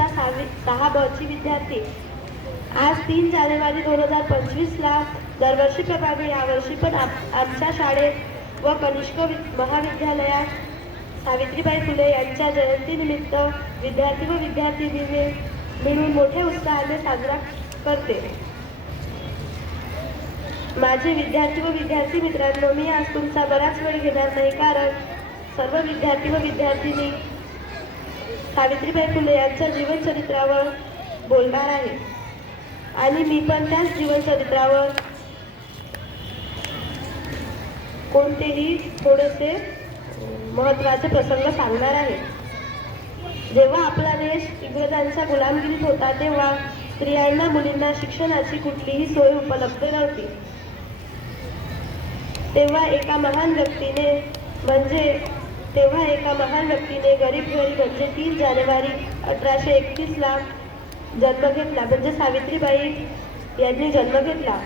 इयत्ता सहावी सहा बची विद्यार्थी. आज तीन जानेवारी दोन हजार पंचवीसला दरवर्षीप्रमाणे यावर्षी पण आप आमच्या शाळेत व कनिष्क वि महाविद्यालयात सावित्रीबाई फुले यांच्या जयंतीनिमित्त विद्यार्थी व विद्यार्थिनीने मिळून मोठ्या उत्साहाने साजरा करते. माझे विद्यार्थी व विद्यार्थी मित्रांनो मी आज तुमचा बराच वेळ घेणार नाही कारण सर्व विद्यार्थी व विद्यार्थिनी सावित्रीबाई फुले यांच्या जीवनचरित्रावर बोलणार आहे. आणि मी पण त्याच जीवनचरित्रावर कोणतेही थोडेसे महत्त्वाचे प्रसंग सांगणार आहे. जेव्हा आपला देश इंग्रजांच्या गुलामगिरीत होता तेव्हा स्त्रियांना मुलींना शिक्षणाची कुठलीही सोय उपलब्ध नव्हती. तेव्हा एका महान व्यक्तीने म्हणजे तेव्हा एका महान व्यक्तीने गरीब घरी म्हणजे तीन जानेवारी अठराशे एकतीसला जन्म घेतला. म्हणजे सावित्रीबाई यांनी जन्म घेतला.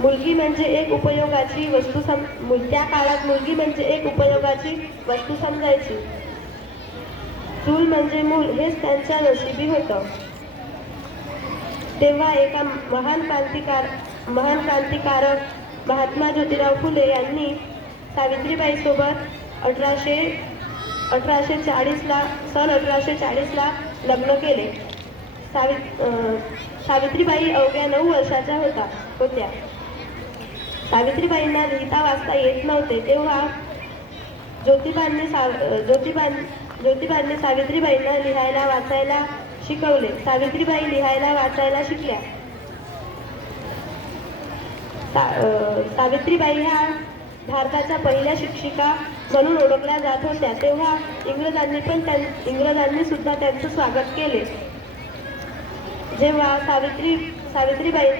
मुलगी म्हणजे एक उपयोगाची वस्तू सम त्या काळात मुलगी म्हणजे एक उपयोगाची वस्तू समजायची. चूल म्हणजे मूल हेच त्यांच्या नशिबी होतं. तेव्हा एका महान क्रांतिकार महान क्रांतिकारक महात्मा ज्योतिराव फुले यांनी सावित्रीबाई सोबत अठराशे अठराशे चाळीसला सन अठराशे चाळीसला लग्न केले. सावि सावित्रीबाई अवघ्या नऊ वर्षाच्या होता होत्या. सावित्रीबाईंना लिहिता वाचता येत नव्हते तेव्हा ज्योतिबांनी साव अं, ज्योतिबां ज्योतिबांनी सावित्रीबाईंना लिहायला वाचायला शिकवले. सावित्रीबाई लिहायला वाचायला शिकल्या. सा सावित्रीबाई ह्या भारताच्या पहिल्या शिक्षिका म्हणून ओळखल्या जात होत्या. तेव्हा इंग्रजांनी पण त्यां इंग्रजांनी सुद्धा त्यांचं स्वागत केले. जेव्हा सावित्री सावित्रीबाई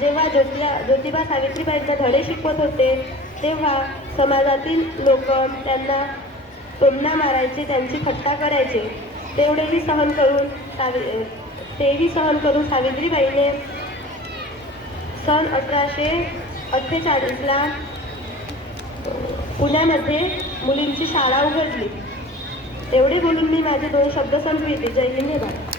जेव्हा ज्योतिबा ज्योतिबा सावित्रीबाईंना धडे शिकवत होते तेव्हा समाजातील लोक त्यांना टोमणा मारायचे त्यांची थट्टा करायचे. तेवढेही सहन करून सावि तेही सहन करून सावित्रीबाईने सन अठराशे अठ्ठेचाळीसला पुण्यामध्ये मुलींची शाळा उघडली. एवढे बोलून मी माझे दोन शब्द संपविते. जय हिंद हे भारत